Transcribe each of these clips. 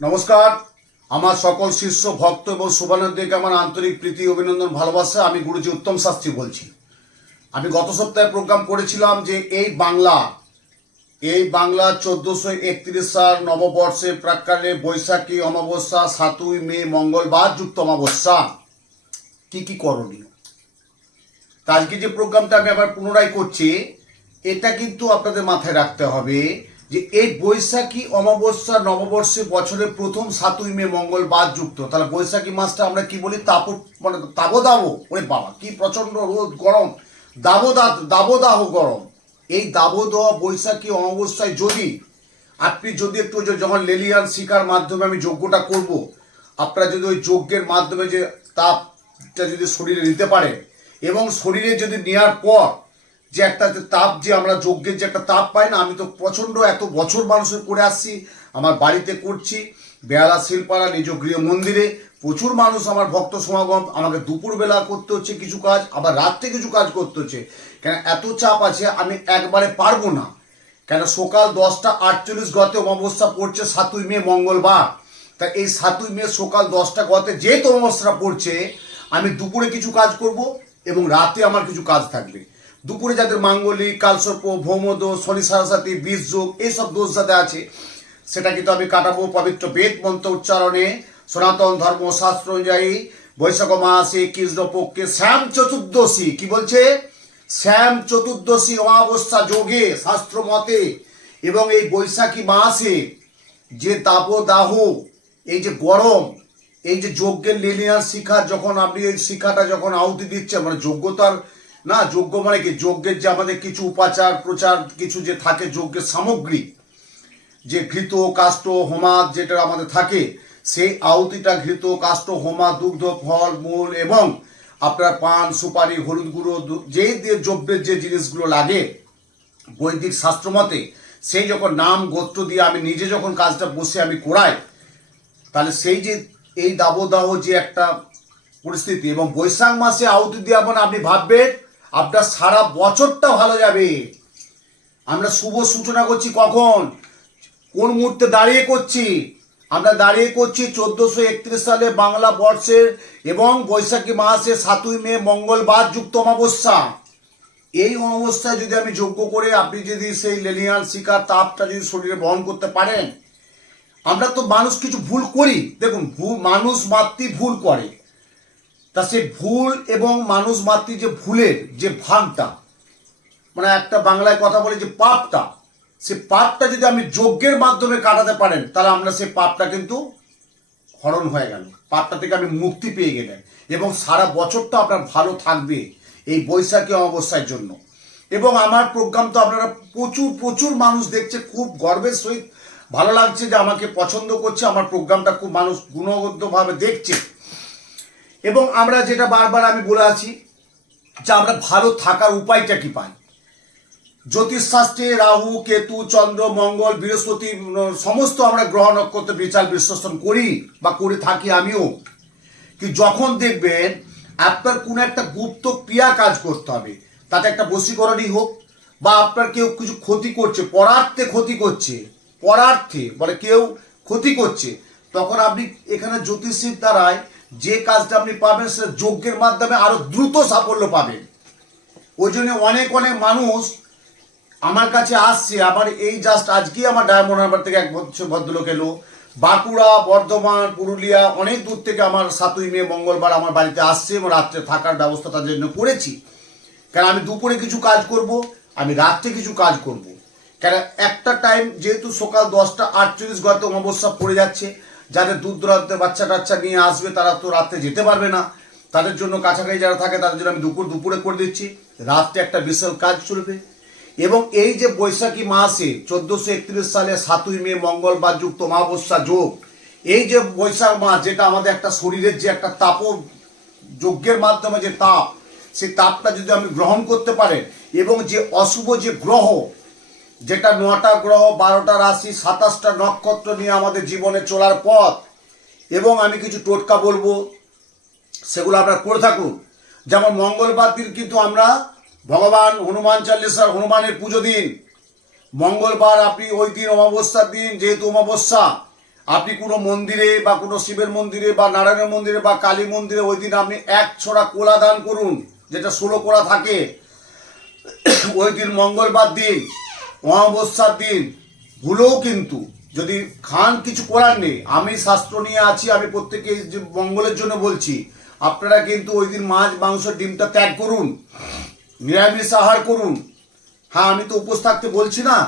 নমস্কার। আমার সকল শিষ্য ভক্ত এবং শুভানুদ্দেরকে আমার আন্তরিক প্রীতি অভিনন্দন ভালোবাসা। আমি গুরুজি উত্তম শাস্ত্রী বলছি। আমি গত সপ্তাহে প্রোগ্রাম করেছিলাম যে এই বাংলা 1431 সাল নববর্ষের প্রাক্কালে বৈশাখী অমাবস্যা 7ই মে মঙ্গলবার যুক্ত অমাবস্যা কি কি করণীয়। তা আজকে যে প্রোগ্রামটা আমি আবার পুনরায় করছি, এটা কিন্তু আপনাদের মাথায় রাখতে হবে যে এই বৈশাখী অমাবস্যা নববর্ষে বছরের প্রথম 7ই মে মঙ্গলবার যুক্ত। তাহলে বৈশাখী মাসটা আমরা কি বলি? তাবদাহ। ওরে বাবা, কি প্রচন্ড রোদ, গরম, দাবদাহ গরম। এই দাবদাহ বৈশাখী অমাবস্যায় আপনি যদি একটু যখন লেলিয়ান শিখার মাধ্যমে আমি যজ্ঞটা করব, আপনারা যদি ওই যজ্ঞের মাধ্যমে যে তাপটা যদি শরীরে নিতে পারেন এবং শরীরে যদি নেওয়ার পর যে একটা তাপ, যে আমরা যজ্ঞের যে একটা তাপ পাই না, আমি তো প্রচণ্ড এত বছর মানুষের করে আসছি, আমার বাড়িতে করছি, বেহালা শিলপাড়া নিজ গৃহ মন্দিরে প্রচুর মানুষ আমার ভক্ত সমাগম। আমাকে দুপুরবেলা করতে হচ্ছে কিছু কাজ, আবার রাত্রে কিছু কাজ করতে হচ্ছে, কেন এত চাপ আছে, আমি একবারে পারবো না। কেন সকাল 10:48 গতে অমাবস্যা পড়ছে 7ই মে মঙ্গলবার। তাই এই 7ই মে সকাল 10টা গতে যেহেতু অমাবস্যা পড়ছে, আমি দুপুরে কিছু কাজ করব এবং রাতে আমার কিছু কাজ থাকবে। দুপুরে যাদের মাঙ্গলিক, কালসর্প, ভৌমদোষ, শনি সারাসাতি, বীজ যোগ, এইসব দোষ যাতে আছে, সেটা কিন্তু আমি কাটাবো পবিত্র বেদ মন্ত্র উচ্চারণে সনাতন ধর্মশাস্ত্র অনুযায়ী বৈশাখ মাসে কৃষ্ণপক্ষে শ্যাম চতুর্দশী। কি বলছে? শ্যাম চতুর্দশী অমাবস্যা যোগে শাস্ত্র মতে। এবং এই বৈশাখী মাসে যে দাবদাহ, এই যে গরম, এই যে যজ্ঞের লেলিয়ান শিখা, যখন আপনি এই শিখাটা যখন আহুতি দিচ্ছেন, মানে যোগ্যতার না, যজ্ঞ মানে কি? যজ্ঞের যে আমাদের কিছু উপাচার প্রচার কিছু যে থাকে, যজ্ঞের সামগ্রী যে ঘৃত কাষ্ঠ হোমাদ যেটা আমাদের থাকে, সেই আহুতিটা ঘৃত কাষ্ঠ হোমা দুগ্ধ ফল মূল এবং আপনার পান সুপারি হলুদ গুঁড়ো যে দ্রব্যের যে জিনিসগুলো লাগে বৈদিক শাস্ত্রমতে, সেই যখন নাম গোত্র দিয়ে আমি নিজে যখন কাজটা বসে আমি করাই, তাহলে সেই যে এই দাবদাহ যে একটা পরিস্থিতি, এবং বৈশাখ মাসে আহুতি দেওয়া মানে আপনি ভাববেন আপনার সারা বছরটা ভালো যাবে। আমরা শুভ সূচনা করছি কখন, কোন মুহূর্তে দাঁড়িয়ে করছি? আমরা দাঁড়িয়ে করছি 1431 সালে বাংলা বর্ষের এবং বৈশাখী মাসে 7ই মে মঙ্গলবার যুক্ত অমাবস্যা। এই অমাবস্যায় যদি আমি যজ্ঞ করে আপনি যদি সেই লেলিয়ান শিকার তাপটা যদি শরীরে বহন করতে পারেন, আমরা তো মানুষ কিছু ভুল করি, দেখুন মানুষ মাতৃ ভুল করে, তা সে ভুল এবং মানুষ মাতৃ যে ভুলের যে ভাগটা, মানে একটা বাংলায় কথা বলে যে পাপটা, সে পাপটা যদি আমি যজ্ঞের মাধ্যমে কাটাতে পারেন, তাহলে আমরা সেই পাপটা কিন্তু হরণ হয়ে গেল, পাপটা থেকে আমি মুক্তি পেয়ে গেলেন এবং সারা বছরটা আপনার ভালো থাকবে এই বৈশাখী অমাবস্যার জন্য। এবং আমার প্রোগ্রাম তো আপনারা প্রচুর প্রচুর মানুষ দেখছে, খুব গর্বের সহিত ভালো লাগছে যে আমাকে পছন্দ করছে, আমার প্রোগ্রামটা খুব মানুষ গুণগতভাবে দেখছে। এবং আমরা যেটা বারবার আমি বলে আছি যে আমরা ভালো থাকার উপায়টা কি পাই, জ্যোতিষশাস্ত্রে রাহু কেতু চন্দ্র মঙ্গল বৃহস্পতি সমস্ত আমরা গ্রহ নক্ষত্র বিচার বিশ্লেষণ করি বা করে থাকি আমিও। কি যখন দেখবেন আপনার কোনো একটা গুপ্ত ক্রিয়া কাজ করতে হবে, তাতে একটা বশীকরণই হোক বা আপনার কেউ কিছু ক্ষতি করছে, পরার্থে ক্ষতি করছে, পরার্থে বলে কেউ ক্ষতি করছে, তখন আপনি এখানে জ্যোতিষীর দ্বারায় যে কাজটা আপনি পাবেন সেটা যজ্ঞের মাধ্যমে আরো দ্রুত সাফল্য পাবেন। ওই জন্য অনেক অনেক মানুষ আমার কাছে আসছে। আবার এই জাস্ট আজকেই আমার ডায়মন্ড হারবার থেকে এক ভদ্রলোক এলো, বাঁকুড়া, বর্ধমান, পুরুলিয়া, অনেক দূর থেকে আমার 7ই মে মঙ্গলবার আমার বাড়িতে আসছে এবং রাত্রে থাকার ব্যবস্থা তাদের জন্য করেছি। কারণ আমি দুপুরে কিছু কাজ করব, আমি রাত্রে কিছু কাজ করব। কেন একটা টাইম যেহেতু সকাল 10:48 গত অমাবস্যা পড়ে যাচ্ছে, যাদের দূর দূরান্তে বাচ্চা টাচ্চা নিয়ে আসবে তারা তো রাত্রে যেতে পারবে না, তাদের জন্য কাছাকাছি যারা থাকে তাদের জন্য আমি দুপুরে করে দিচ্ছি, রাত্রে একটা বিশাল কাজ চলবে। এবং এই যে বৈশাখী মাসে 1431 সালে 7ই মে মঙ্গলবার যুক্ত অমাবস্যা যোগ, এই যে বৈশাখ মাস যেটা আমাদের একটা শরীরের যে একটা তাপ যজ্ঞের মাধ্যমে যে তাপ, সেই তাপটা যদি আমি গ্রহণ করতে পারেন এবং যে অশুভ যে গ্রহ, যেটা 9টা গ্রহ 12টা রাশি 27টা নক্ষত্র নিয়ে আমাদের জীবনে চলার পথ, এবং আমি কিছু টোটকা বলবো সেগুলো আপনারা করে থাকুন। যেমন মঙ্গলবার দিন কিন্তু আমরা ভগবান হনুমান চালিসার হনুমানের পুজো দিন, মঙ্গলবার আপনি ওই দিন অমাবস্যার দিন, যেহেতু অমাবস্যা আপনি কোনো মন্দিরে বা কোনো শিবের মন্দিরে বা নারায়ণের মন্দিরে বা কালী মন্দিরে ওই দিন আপনি 1 ছড়া কোলা দান করুন, যেটা 16 কোলা থাকে। ওই দিন মঙ্গলবার দিন, অমাবস্যার দিন ভুলেও কিন্তু যদি খান, কিছু করার নেই, আমি শাস্ত্র নিয়ে আছি, আমি প্রত্যেকে যে মঙ্গলের জন্য বলছি, আপনারা কিন্তু ওই দিন মাছ মাংস ডিমটা ত্যাগ করুন, নিরামিষ আহার করুন। হ্যাঁ, আমি তো উপোস থাকতে বলছি না।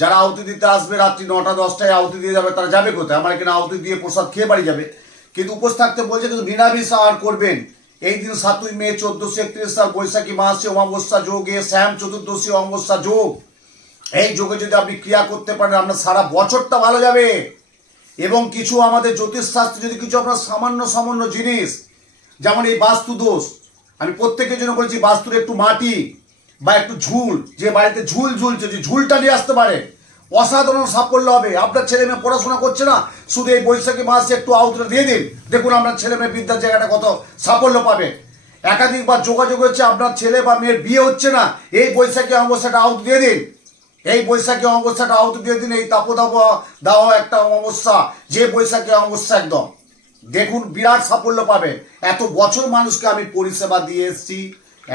যারা আহুতি দিতে আসবে রাত্রি 9টা 10টায় আহুতি দিয়ে যাবে, তারা যাবে কোথায়? আমার এখানে আহুতি দিয়ে প্রসাদ খেয়ে বাড়ি যাবে। কিন্তু উপোস থাকতে বলছে, কিন্তু নিরামিষ আহার করবেন। এই দিন 7ই মে 1431 সাল বৈশাখী মাসে অমাবস্যা যোগে শ্যাম চতুর্দশী অমাবস্যা যোগ। এই যোগে যদি আপনি ক্রিয়া করতে পারেন, আপনার সারা বছরটা ভালো যাবে। এবং কিছু আমাদের জ্যোতিষশাস্ত্রে যদি কিছু আপনার সামান্য সামান্য জিনিস, যেমন এই বাস্তু দোষ, আমি প্রত্যেকের জন্য বলছি, বাস্তুর একটু মাটি বা একটু ঝুল, যে বাড়িতে ঝুল ঝুলছে, যে ঝুলটা নিয়ে আসতে পারে, অসাধারণ সাফল্য হবে। আপনার ছেলে মেয়ে পড়াশোনা করছে না, শুধু এই বৈশাখী মাসে একটু আউটটা দিয়ে দিন, দেখুন আপনার ছেলে মেয়ে বিদ্যার জায়গাটা কত সাফল্য পাবে। একাধিকবার যোগাযোগ হচ্ছে, আপনার ছেলে বা মেয়ের বিয়ে হচ্ছে না, এই বৈশাখী অমাবস্যাটা আউট দিয়ে দিন, এই বৈশাখী অমাবস্যাটা আউট দিয়ে দিন। এই তাপদাহ দাহ একটা অমাবস্যা, যে বৈশাখী অমাবস্যা, একদম দেখুন বিরাট সাফল্য পাবে। এত বছর মানুষকে আমি পরিষেবা দিয়ে এসেছি,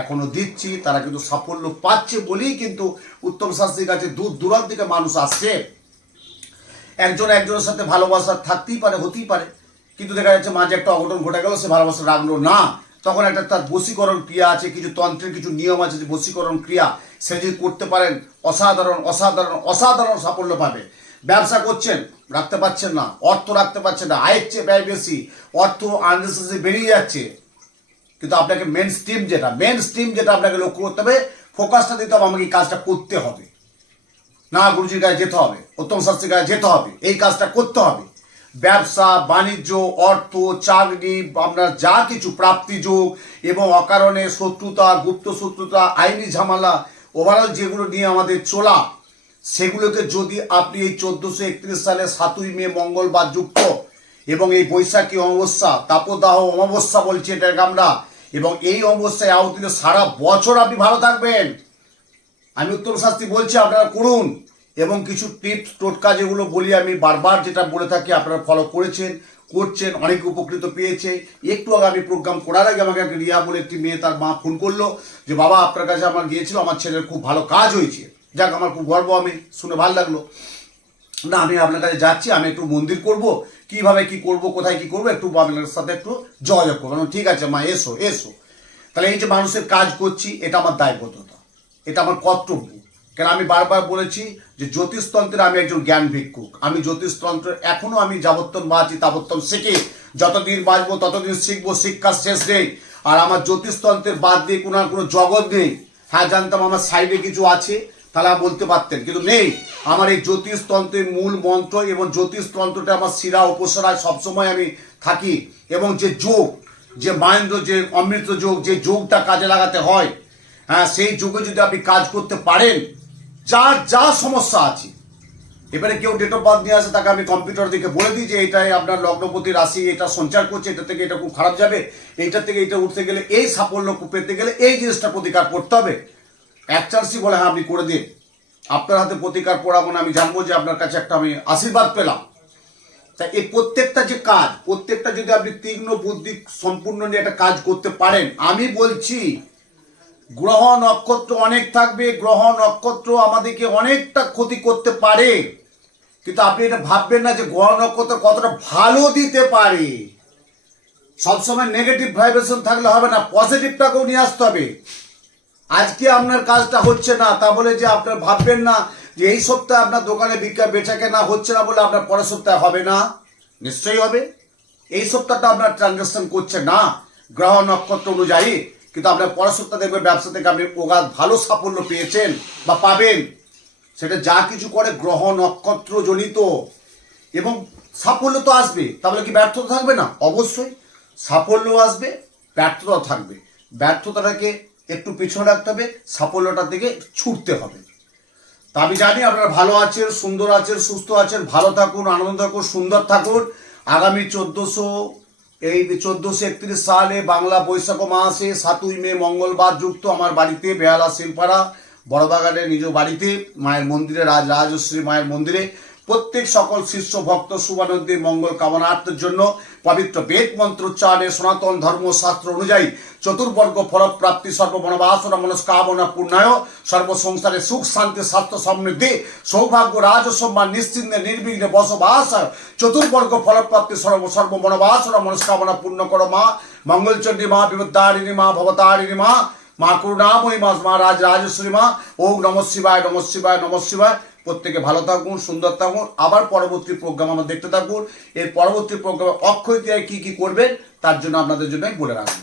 এখনো দিচ্ছি, তারা কিন্তু সাফল্য পাচ্ছে বলেই কিন্তু উত্তম শাস্ত্রীর কাছে দূর দূরান্ত থেকে মানুষ আসছে। একজন একজনের সাথে ভালোবাসা থাকতেই পারে, হতেই পারে, কিন্তু দেখা যাচ্ছে মাঝে একটা অঘটন ঘটে গেল, সে ভালোবাসা রাখলো না, তখন একটা তার বশীকরণ ক্রিয়া আছে, কিছু তন্ত্রের কিছু নিয়ম আছে, যে বশীকরণ ক্রিয়া সে যদি করতে পারেন, অসাধারণ অসাধারণ অসাধারণ সাফল্য পাবে। ব্যবসা করছেন, রাখতে পারছেন না, অর্থ রাখতে পারছেন না, আয়ের চেয়ে ব্যয় বেশি, অর্থ আননেসেসারি বেরিয়ে যাচ্ছে, কিন্তু আপনাকে মেন স্ট্রিম যেটা আপনাকে লক্ষ্য করতে হবে, ফোকাসটা দিতে হবে, আমাকে এই কাজটা করতে হবে, না গুরুজির কাছে যেতে হবে, উত্তম শাস্ত্রীর কাছে যেতে হবে, এই কাজটা করতে হবে। ব্যবসা বাণিজ্য, অর্থ, চাকরি, আপনার যা কিছু প্রাপ্তি যোগ এবং অকারণে শত্রুতা, গুপ্ত শত্রুতা, আইনি ঝামেলা, ওভারঅল যেগুলো নিয়ে আমাদের চলা, সেগুলোকে যদি আপনি এই 1431 সালে 7ই মে মঙ্গলবার যুক্ত এবং এই বৈশাখী অমাবস্যা, তাপদাহ অমাবস্যা বলছি এটাকে আমরা, এবং এই অমাবস্যায় আহুতি সারা বছর আপনি ভালো থাকবেন। আমি উত্তম শাস্ত্রী বলছি, আপনারা করুন। এবং কিছু টিপস টোটকা যেগুলো বলি, আমি বারবার যেটা বলে থাকি, আপনারা ফলো করেছেন, করছেন, অনেক উপকৃত পেয়েছে। একটু আগে আমি প্রোগ্রাম করার আগে আমাকে একটা রিয়া বলে একটি মেয়ে, তার মা ফোন করলো যে বাবা আপনার কাছে আমার গিয়েছিল, আমার ছেলের খুব ভালো কাজ হয়েছে। যাক, আমার খুব গর্ব, আমি শুনে ভালো লাগলো। না, আমি আপনার কাছে যাচ্ছি, আমি একটু মন্দির করব, কিভাবে কি করব, কোথায় কি করবো, একটু আপনার সাথে একটু যোগাযোগ করবো। ঠিক আছে মা, এসো এসো। তাহলে এই যে মানুষের কাজ করছি, এটা আমার দায়বদ্ধতা, এটা আমার কর্তব্য। কেন আমি বারবার বলেছি যে জ্যোতিষতন্ত্রের আমি একজন জ্ঞান ভিক্ষুক। আমি জ্যোতিষতন্ত্রের এখনো আমি যাবত্তম বাঁচি তাবত্তম শিখি, যতদিন বাঁচবো ততদিন শিখবো, শিক্ষার শেষ নেই। আর আমার জ্যোতিষতন্ত্রের বাদ দিয়ে কোনো জগৎ নেই। হ্যাঁ, জানতাম আমার সাইডে কিছু আছে, তাহলে বলতে পারতেন, কিন্তু নেই। আমার এই জ্যোতিষতন্ত্রের মূল মন্ত্র এবং জ্যোতিষতন্ত্রটা আমার শিরা উপসরায় সবসময় আমি থাকি। এবং যে যোগ, যে মাহেন্দ্র, যে অমৃত যোগ, যে যোগটা কাজে লাগাতে হয়, হ্যাঁ, সেই যুগে যদি আপনি কাজ করতে পারেন, যার যা সমস্যা আছে, এবারে কেউ ডেট অফ বার্থ নিয়ে আসে, তাকে আমি কম্পিউটার দিকে বলে দিই যে এটাই আপনার লগ্নপতি রাশি, এটা সঞ্চার করছে, এটা থেকে এটা খুব খারাপ যাবে, এইটা থেকে এটা উঠতে গেলে, এই সাফল্য পেতে গেলে এই জিনিসটা প্রতিকার করতে হবে। অ্যাকচার্সি বলে, হ্যাঁ আপনি করে দিন, আপনার হাতে প্রতিকার পড়াবো না, আমি জানবো যে আপনার কাছে একটা আমি আশীর্বাদ পেলাম। তাই এই প্রত্যেকটা যে কাজ, প্রত্যেকটা যদি আপনি তীক্ষ্ণ বুদ্ধি সম্পূর্ণ নিয়ে একটা কাজ করতে পারেন, আমি বলছি গ্রহ নক্ষত্র অনেক থাকবে, গ্রহ নক্ষত্র আমাদেরকে অনেকটা ক্ষতি করতে পারে, কিন্তু আপনি এটা ভাববেন না যে গ্রহ নক্ষত্র কতটা ভালো দিতে পারে। সবসময় নেগেটিভ ভাইব্রেশন থাকলে হবে না, পজিটিভটাকেও নিয়ে আসতে হবে। আজকে আপনার কাজটা হচ্ছে না, তা বলে যে আপনার ভাববেন না যে এই সপ্তাহে আপনার দোকানে বেচা কেনা হচ্ছে না বলে আপনার পরের সপ্তাহে হবে না, নিশ্চয়ই হবে। এই সপ্তাহটা আপনার ট্রানজাকশন করছে না গ্রহ নক্ষত্র অনুযায়ী, কিন্তু আপনার পরের সপ্তাহে দেখবেন ব্যবসা থেকে আপনি অগাধ ভালো সাফল্য পেয়েছেন বা পাবেন। সেটা যা কিছু করে গ্রহ নক্ষত্র জনিত, এবং সাফল্য তো আসবে, তাহলে কি ব্যর্থতা থাকবে না? অবশ্যই সাফল্য আসবে, ব্যর্থতা থাকবে। ব্যর্থতাটাকে একটু পিছনে রাখতে হবে, সাফল্যটার দিকে ছুটতে হবে। তা আমি জানি আপনারা ভালো আছেন, সুন্দর আছেন, সুস্থ আছেন, ভালো থাকুন, আনন্দ থাকুন, সুন্দর থাকুন। আগামী 1431 সালে বাংলা বৈশাখ মাসে 7ই মে মঙ্গলবার যুক্ত আমার বাড়িতে, বেহালা শিলপাড়া বড়বাগানের নিজ বাড়িতে, মায়ের মন্দিরে, রাজশ্রী মায়ের মন্দিরে প্রত্যেক সকল শিষ্য ভক্ত শুভানন্দীর মঙ্গল কামনার্থের জন্য পবিত্র বেদ মন্ত্র উচ্চারণে সনাতন ধর্মশাস্ত্র অনুযায়ী চতুর্বর্গ ফলপ্রাপ্তি সর্বমনবাসনা মনস্কামনা পূর্ণায় সর্বসংসারে সুখ শান্তি স্বাস্থ্য সমৃদ্ধি সৌভাগ্য রাজসম্মান নিশ্চিন্তে নির্বিঘ্নে বসবাস চতুর্বর্গ ফলপ্রাপ্তি সর্বমনবাসনা মনস্কামনা পূর্ণ করো মা। মঙ্গলচণ্ডী মা, বিপদ্দারিণী মা, ভবতারিণী মা, মা করুণাময়ী মা রাজরাজেশ্বরী মা। ওম নমঃ শিবায়, নমঃ শিবায়, নমঃ শিবায়। প্রত্যেকে ভালো থাকুন, সুন্দর থাকুন। আবার পরবর্তী প্রোগ্রাম আমরা দেখতে থাকুন। এর পরবর্তী প্রোগ্রামে অক্ষয় তৃতীয়ায় কি কি করবেন তার জন্য আপনাদের জন্য বলে রাখুন।